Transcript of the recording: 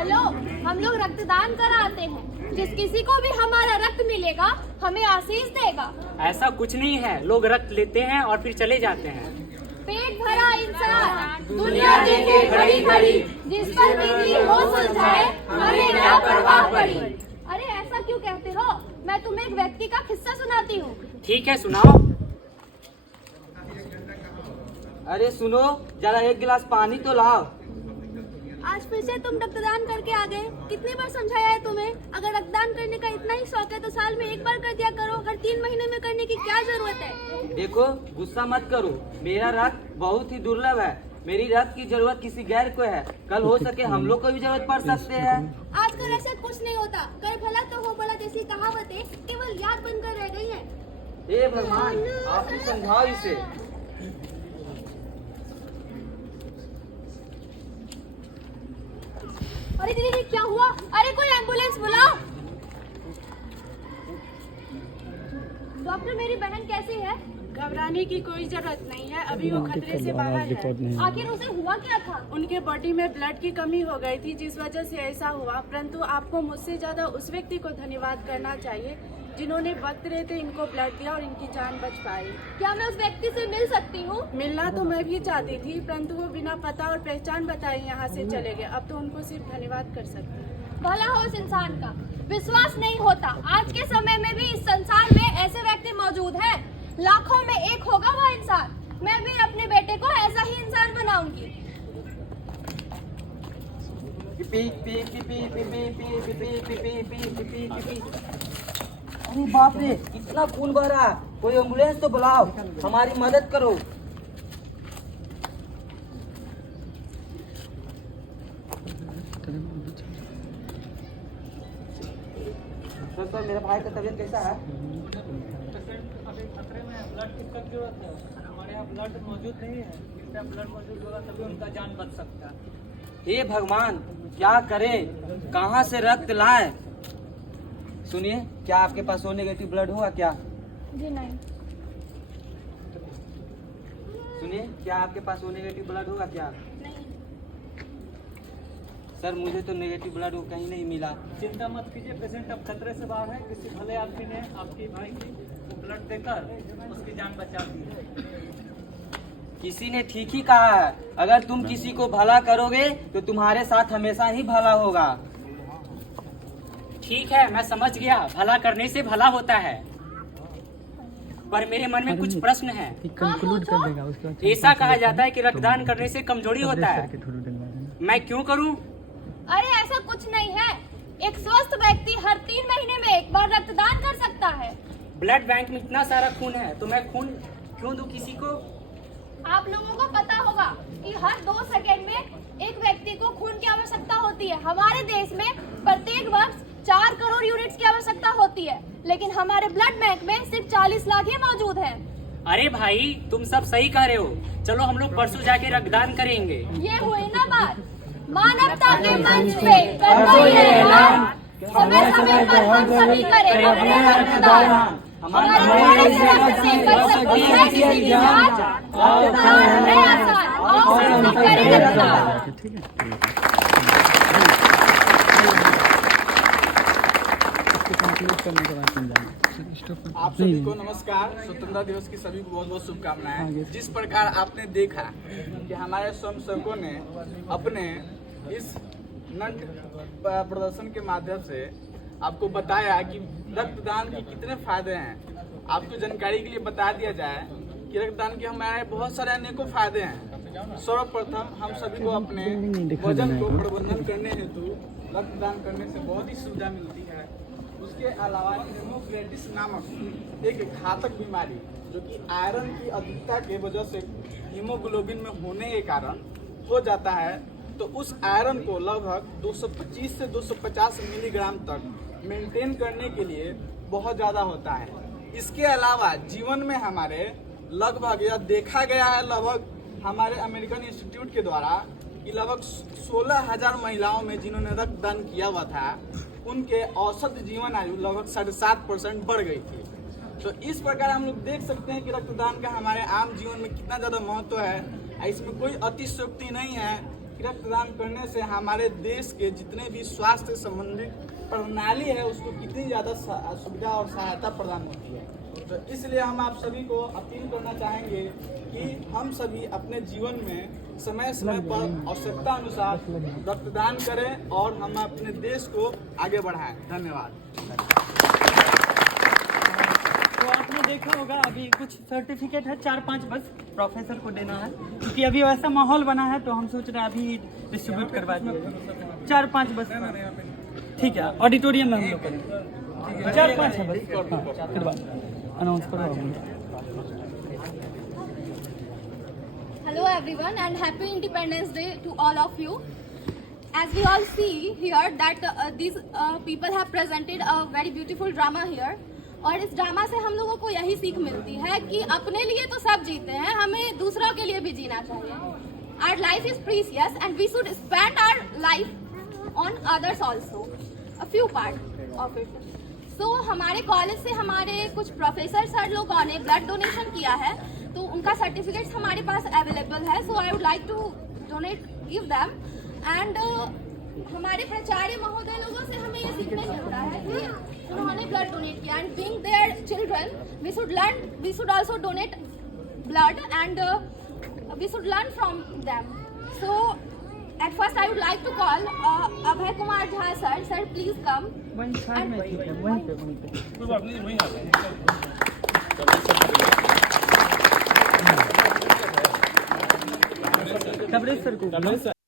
चलो हम लोग रक्तदान कराते हैं। जिस किसी को भी हमारा रक्त मिलेगा हमें आशीष देगा। ऐसा कुछ नहीं है, लोग रक्त लेते हैं और फिर चले जाते हैं। पेट भरा इंसान दुनिया देखे घड़ी घड़ी, जिस पर बिजली हो सुलझाए हमें लापरवाह पड़ी। अरे ऐसा क्यों कहते हो? मैं तुम्हें एक व्यक्ति का किस्सा सुनाती हूँ। ठीक है, सुनाओ। अरे सुनो, जरा एक गिलास पानी तो लाओ। आज फिर से तुम रक्तदान करके आ गए। कितनी बार समझाया है तुम्हें? अगर रक्तदान करने का इतना ही शौक है तो साल में एक बार कर दिया करो। हर 3 महीने में करने की क्या जरूरत है? देखो, गुस्सा मत करो, मेरा रक्त बहुत ही दुर्लभ है। मेरी रक्त की जरूरत किसी गैर को है। कल हो सके हम लोग को भी जरूरत पड़ सकते हैं। आजकल ऐसा कुछ नहीं होता। कर भला तो हो भला जैसी कहावतें केवल याद बनकर रह गई हैं। हे भगवान, आप ही समझाओ इसे। अरे दीदी क्या हुआ? अरे कोई एम्बुलेंस बुलाओ। डॉक्टर, मेरी बहन कैसी है? घबराने की कोई जरूरत नहीं है, अभी वो खतरे से बाहर है। आखिर उसे हुआ क्या था? उनके बॉडी में ब्लड की कमी हो गई थी, जिस वजह से ऐसा हुआ। परंतु आपको मुझसे ज्यादा उस व्यक्ति को धन्यवाद करना चाहिए जिन्होंने वक्त रहते इनको ब्लड दिया और इनकी जान बच पाई। क्या मैं उस व्यक्ति से मिल सकती हूँ? मिलना तो मैं भी चाहती थी, परंतु वो बिना पता और पहचान बताए यहाँ से चले गए। अब तो उनको सिर्फ धन्यवाद कर सकते हैं। भला हो इस इंसान का, विश्वास नहीं होता। आज के समय में भी इस संसार में ऐसे व्यक्ति मौजूद हैं। लाखों में एक होगा वह इंसान। मैं भी अपने बेटे को ऐसा ही इंसान बनाऊंगी। अरे बाप रे, इतना खून बह रहा है। कोई एम्बुलेंस तो बुलाओ, हमारी मदद करो। सर, मेरे भाई का तबीयत कैसा है? अभी खतरे में है, ब्लड की सख्त जरूरत है। हमारे यहाँ ब्लड मौजूद नहीं है। जिसका ब्लड मौजूद होगा तभी उनका जान बच सकता है। हे भगवान, क्या करें, कहाँ से रक्त लाए? सुनिए, क्या आपके पास ओ नेगेटिव ब्लड होगा क्या? जी नहीं। सुनिए, क्या आपके पास ओ नेगेटिव ब्लड होगा क्या? नहीं। सर, मुझे तो नेगेटिव ब्लड वो कहीं नहीं मिला। चिंता मत कीजिए, पेशेंट अब खतरे से बाहर है। किसी भले आदमी ने आपकी भाई की ब्लड देकर उसकी जान बचा दी है। किसी ने ठीक ही कहा है, अगर तुम किसी को भला करोगे तो तुम्हारे साथ हमेशा ही भला होगा। ठीक है, मैं समझ गया, भला करने से भला होता है। पर मेरे मन में कुछ प्रश्न है। कंक्लूड कर देगा उसके बाद। ऐसा कहा जाता है कि रक्तदान करने से कमजोरी होता है, मैं क्यों करूं? अरे ऐसा कुछ नहीं है। एक स्वस्थ व्यक्ति हर 3 महीने में एक बार रक्तदान कर सकता है। ब्लड बैंक में इतना सारा खून है तो मैं खून क्यों दूं किसी को? आप लोगों को पता होगा कि हर 2 सेकेंड में एक व्यक्ति को खून की आवश्यकता होती है। हमारे देश में प्रत्येक वर्ष 4 करोड़ यूनिट्स की आवश्यकता होती है, लेकिन हमारे ब्लड बैंक में सिर्फ 40 लाख ही मौजूद है। अरे भाई, तुम सब सही कह रहे हो। चलो हम लोग परसों जाके रक्तदान करेंगे। ये हुई ना बात। मानवता के मंच पे करो ये ऐलान, समय समय पर हम सभी करें अपने रक्तदान। हमारे थोड़े से रक्त से कर सकती है किसी की जान। रक्तदान है आसान, आओ सभी करें रक्तदान। आप सभी को नमस्कार। स्वतंत्रता दिवस की सभी को बहुत बहुत शुभकामनाएं। जिस प्रकार आपने देखा कि हमारे स्वयंसेवकों ने अपने इस नट प्रदर्शन के माध्यम से आपको बताया कि रक्तदान के कितने फायदे हैं। आपको जानकारी के लिए बता दिया जाए कि रक्तदान के हमारे बहुत सारे अनेकों फायदे हैं। सर्वप्रथम हम सभी को अपने वजन को प्रबंधन करने हेतु रक्तदान करने से बहुत ही सुविधा मिलती है। उसके अलावा हेमोक्रेटिस नामक एक घातक बीमारी जो कि आयरन की अधिकता के वजह से हीमोग्लोबिन में होने के कारण हो जाता है, तो उस आयरन को लगभग 225 से 250 मिलीग्राम तक मेंटेन करने के लिए बहुत ज़्यादा होता है। इसके अलावा जीवन में हमारे लगभग यह देखा गया है, लगभग हमारे अमेरिकन इंस्टीट्यूट के द्वारा कि लगभग 16,000 महिलाओं में जिन्होंने रक्तदान किया हुआ था, उनके औसत जीवन आयु लगभग 7.5% बढ़ गई थी। तो इस प्रकार हम लोग देख सकते हैं कि रक्तदान का हमारे आम जीवन में कितना ज़्यादा महत्व है। इसमें कोई अतिशयोक्ति नहीं है रक्तदान करने से हमारे देश के जितने भी स्वास्थ्य संबंधित प्रणाली है उसको कितनी ज़्यादा सुविधा और सहायता प्रदान होती है। तो इसलिए हम आप सभी को अपील करना चाहेंगे कि हम सभी अपने जीवन में समय समय पर आवश्यकता अनुसार रक्तदान करें और हम अपने देश को आगे बढ़ाएं। धन्यवाद। तो आपने देखा होगा अभी कुछ सर्टिफिकेट है 4-5 बस प्रोफेसर को देना है, क्योंकि अभी वैसा माहौल बना है तो हम सोच रहे हैं अभी डिस्ट्रीब्यूट करवा दिए 4-5 बस। ठीक है, ऑडिटोरियम में हम लोग करेंगे 4-5 है बस, करवा अनाउंस करो। Hello everyone and happy Independence Day to all of you. As we all see here that these people have presented a very beautiful drama here. और इस ड्रामा से हम लोगों को यही सीख मिलती है कि अपने लिए तो सब जीते हैं, हमें दूसरों के लिए भी जीना चाहिए। Our life is precious and we should spend our life on others also. A few part of it. So हमारे कॉलेज से हमारे कुछ प्रोफेसर सर लोगों ने ब्लड डोनेशन किया है, तो उनका सर्टिफिकेट्स हमारे पास अवेलेबल है। So I would like to donate give them and हमारे प्राचार्य महोदय लोगों से हमें ये सीखने मिलता है कि उन्होंने ब्लड डोनेट किया and being their children we should also donate blood and we should learn from them. So at first I would like to call Abhay Kumar Jha sir. Sir please come. Coverage sir को